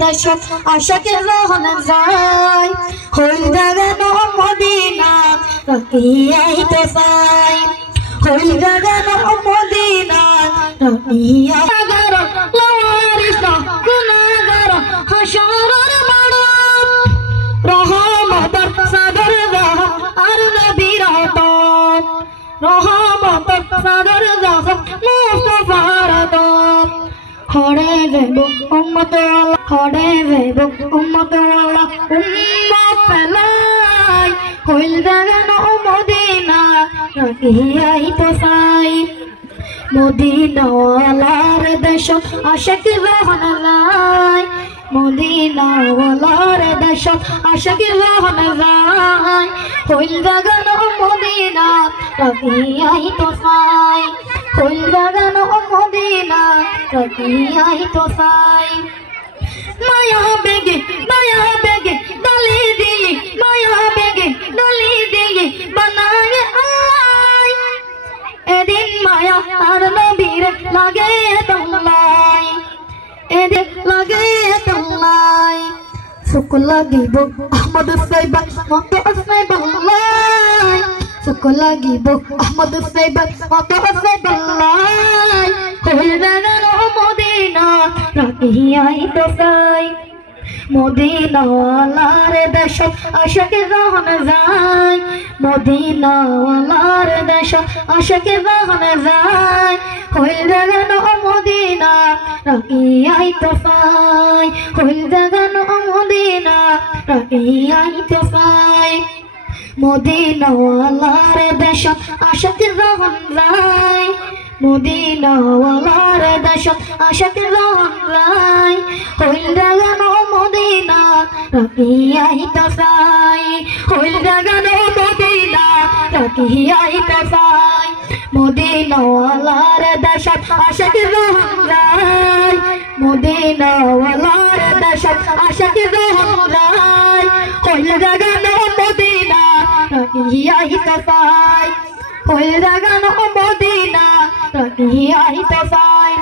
দেশত আশাকে রহন যায় হইল গান মদিনা রাখিয়াইতে চাই হইল গান মদিনা রাখিয়াগার লাওয়ারিস গুনাহগার হাশরের মাঠ রহমতের সাগর আর নবীর আতত রহমতের সাগর মুস্তাফার আতত হরে দেব উম্মত আল্লাহ হরে দেব উম্মত আল্লাহ উম্মত ফেলাই হইল গান মদিনা রাখিয়াইতে চাই মদিনাওয়ালার দেশত আশিক রহন যায় মদিনাওয়ালার দেশত আশিক রহন যায় হইল গান মদিনা রাখিয়াইতে চাই হইল গান মদিনা রাখিয়াইতে চাই মায়া বেগে ডালি দিয়ে মায়া বেগে ডালি দিয়ে বানায় আয় এদিন মায়া আর নবীর লাগে তোমায় এদিন লাগে তোমায় সুখ লাগিব আহমদ সাইবা মত সাইবাল্লাহ সুখ লাগিব আহমদ সাইবা মত সাইবাল্লাহ হইল গান মদিনা রাখিয়াইতে চাই মদিনাওয়ালার দেশত আশিক রহন যায় মদিনাওয়ালার দেশত আশিক রহন যায় হইল গান মদিনা রাখিয়াইতে চাই হইল গান মদিনা রাখিয়াইতে চাই মদিনাওয়ালার দেশত আশিক রহন যায় মদিনাওয়ালার দেশত আশিক রহন যায় হইল গান মদিনা রাখিয়াইতে চাই হইল গান মদিনা রাখিয়াইতে চাই মদিনাওয়ালার দেশত আশিক রহন যায় মদিনাওয়ালার দেশত আশিক রহন যায় হইল গান মদিনা রাখিয়াইতে চাই হইল গান মদিনা রাখিয়াইতে চাই